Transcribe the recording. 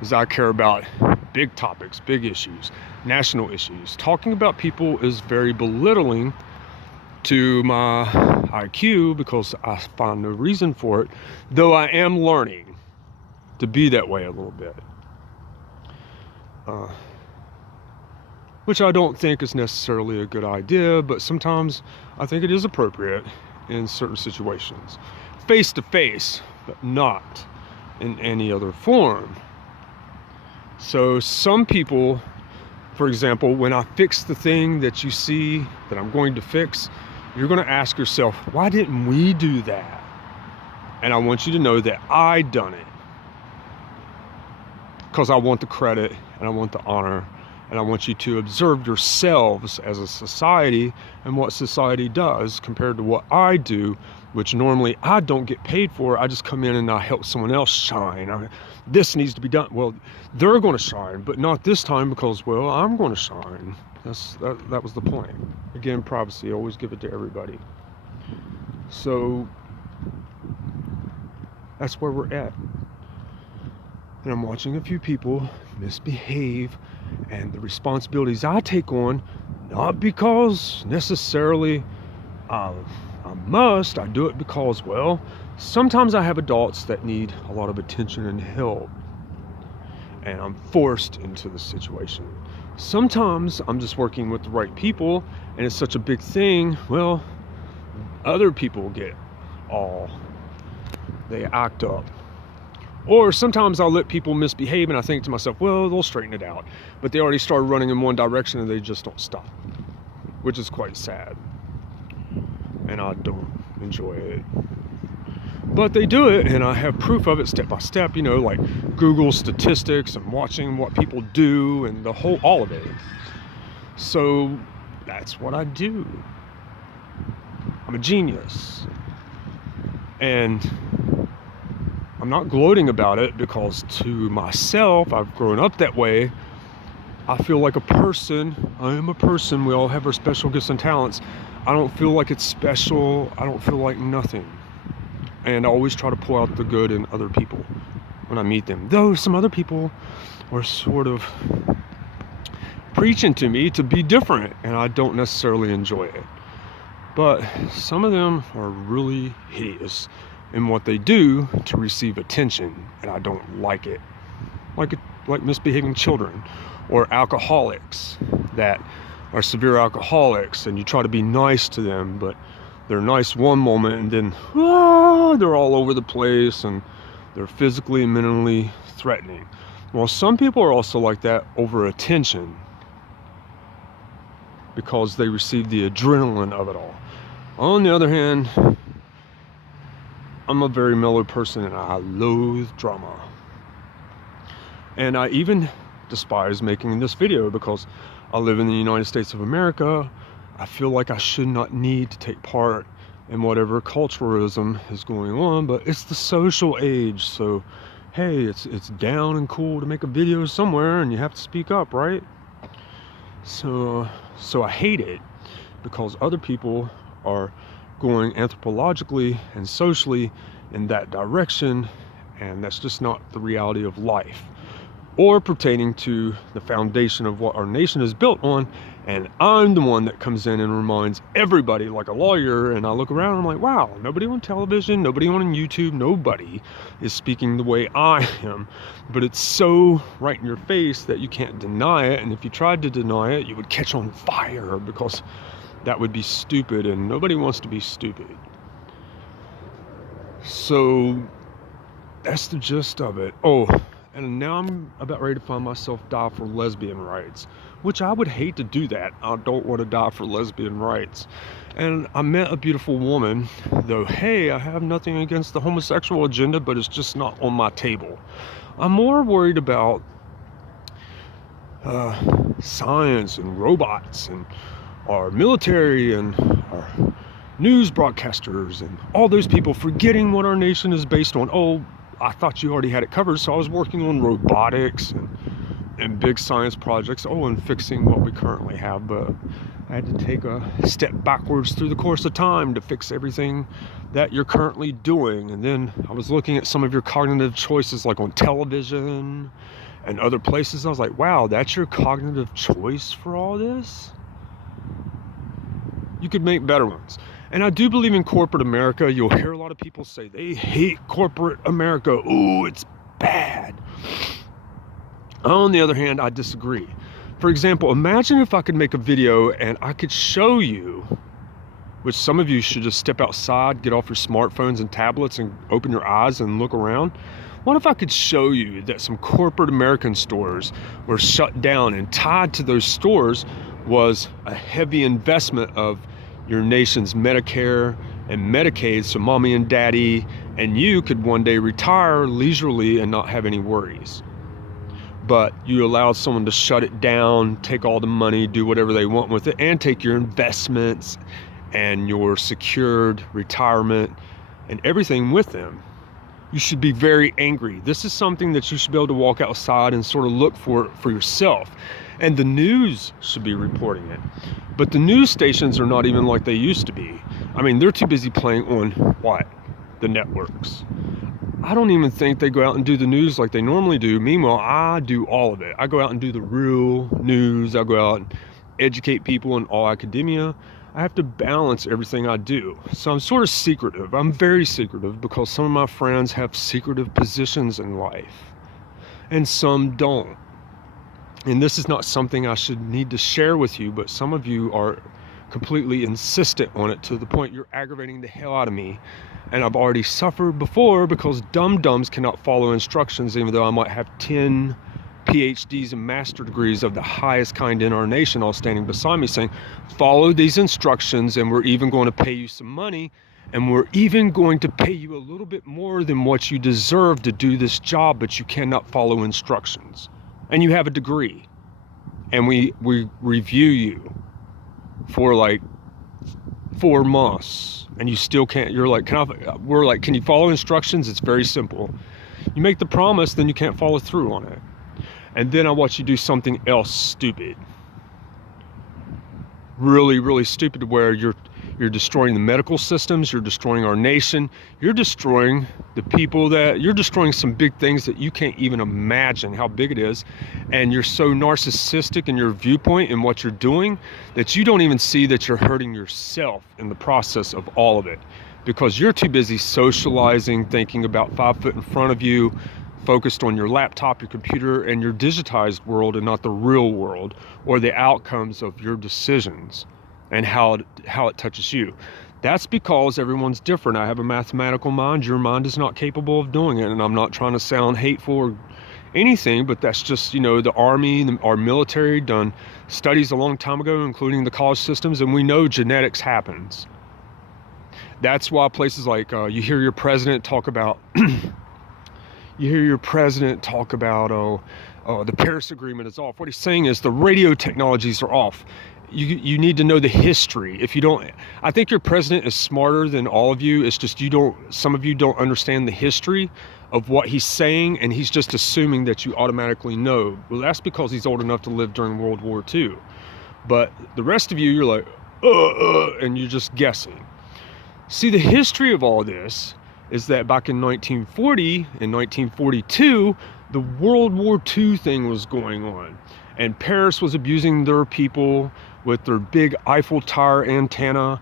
is I care about big topics, big issues, national issues. Talking about people is very belittling to my IQ because I find no reason for it, though I am learning to be that way a little bit. Which I don't think is necessarily a good idea, but sometimes I think it is appropriate in certain situations. Face to face, but not in any other form. So some people, for example, when I fix the thing that you see that I'm going to fix, you're going to ask yourself, why didn't we do that? And I want you to know that I done it. Because I want the credit and I want the honor, and I want you to observe yourselves as a society and what society does compared to what I do, which normally I don't get paid for. I just come in and I help someone else shine. This needs to be done. Well, they're going to shine, but not this time because, well, I'm going to shine. That was the point. Again, privacy, always give it to everybody. So that's where we're at. And I'm watching a few people misbehave, and the responsibilities I take on, not because necessarily I must, I do it because, well, sometimes I have adults that need a lot of attention and help, and I'm forced into the situation. Sometimes I'm just working with the right people, and it's such a big thing, well, other people they act up. Or sometimes I'll let people misbehave and I think to myself, well, they'll straighten it out. But they already started running in one direction and they just don't stop, which is quite sad. And I don't enjoy it. But they do it, and I have proof of it step by step, like Google statistics and watching what people do and all of it. So that's what I do. I'm a genius. And I'm not gloating about it because to myself, I've grown up that way. I feel like a person. I am a person. We all have our special gifts and talents. I don't feel like it's special. I don't feel like nothing. And I always try to pull out the good in other people when I meet them. Though some other people are sort of preaching to me to be different, and I don't necessarily enjoy it. But some of them are really hideous in what they do to receive attention, and I don't like it. Like misbehaving children or alcoholics that are severe alcoholics, and you try to be nice to them, but they're nice one moment and then they're all over the place and they're physically and mentally threatening. Well, some people are also like that over attention because they receive the adrenaline of it all. On the other hand, I'm a very mellow person and I loathe drama. And I even despise making this video because I live in the United States of America. I feel like I should not need to take part in whatever culturalism is going on, but it's the social age. So, hey, it's down and cool to make a video somewhere and you have to speak up, right? So I hate it because other people are going anthropologically and socially in that direction, and that's just not the reality of life or pertaining to the foundation of what our nation is built on. And I'm the one that comes in and reminds everybody like a lawyer, and I look around and I'm like, wow, nobody on television, nobody on YouTube, nobody is speaking the way I am. But it's so right in your face that you can't deny it, and if you tried to deny it, you would catch on fire because that would be stupid, and nobody wants to be stupid. So that's the gist of it. Oh, and now I'm about ready to find myself die for lesbian rights, which I would hate to do that. I don't want to die for lesbian rights. And I met a beautiful woman, though, hey, I have nothing against the homosexual agenda, but it's just not on my table. I'm more worried about science and robots and our military and our news broadcasters and all those people forgetting what our nation is based on. Oh, I thought you already had it covered, so I was working on robotics and big science projects, and fixing what we currently have, but I had to take a step backwards through the course of time to fix everything that you're currently doing. And then I was looking at some of your cognitive choices, like on television and other places. I was like, wow, that's your cognitive choice for all this? You could make better ones. And I do believe in corporate America. You'll hear a lot of people say they hate corporate America. Ooh, it's bad. On the other hand, I disagree. For example, imagine if I could make a video and I could show you, which some of you should just step outside, get off your smartphones and tablets and open your eyes and look around. What if I could show you that some corporate American stores were shut down, and tied to those stores was a heavy investment of your nation's Medicare and Medicaid, so mommy and daddy and you could one day retire leisurely and not have any worries. But you allowed someone to shut it down, take all the money, do whatever they want with it, and take your investments and your secured retirement and everything with them. You should be very angry. This is something that you should be able to walk outside and sort of look for yourself. And the news should be reporting it. But the news stations are not even like they used to be. I mean, they're too busy playing on what? The networks. I don't even think they go out and do the news like they normally do. Meanwhile, I do all of it. I go out and do the real news. I go out and educate people in all academia. I have to balance everything I do. So I'm sort of secretive. I'm very secretive because some of my friends have secretive positions in life and some don't. And this is not something I should need to share with you, but some of you are completely insistent on it to the point you're aggravating the hell out of me. And I've already suffered before because dum-dums cannot follow instructions, even though I might have 10 PhDs and master degrees of the highest kind in our nation all standing beside me saying, follow these instructions and we're even going to pay you some money, and we're even going to pay you a little bit more than what you deserve to do this job, but you cannot follow instructions. And you have a degree, and we review you for like 4 months, and you still can't. You're like, we're like, can you follow instructions? It's very simple. You make the promise, then you can't follow through on it. And then I watch you do something else stupid. Really, really stupid, where you're destroying the medical systems, you're destroying our nation, you're destroying the people you're destroying some big things that you can't even imagine how big it is. And you're so narcissistic in your viewpoint and what you're doing that you don't even see that you're hurting yourself in the process of all of it, because you're too busy socializing, thinking about 5 foot in front of you, focused on your laptop, your computer, and your digitized world, and not the real world or the outcomes of your decisions and how it touches you. That's because everyone's different. I have a mathematical mind. Your mind is not capable of doing it. And I'm not trying to sound hateful or anything, but that's just, the Army, our military done studies a long time ago, including the college systems, and we know genetics happens. That's why places like, you hear your president talk about the Paris Agreement is off. What he's saying is the radio technologies are off. You need to know the history. If you don't, I think your president is smarter than all of you. It's just some of you don't understand the history of what he's saying, and he's just assuming that you automatically know. Well, that's because he's old enough to live during World War II. But the rest of you, you're like, and you're just guessing. See, the history of all this is that back in 1940 and 1942, the World War II thing was going on. And Paris was abusing their people with their big Eiffel Tower antenna,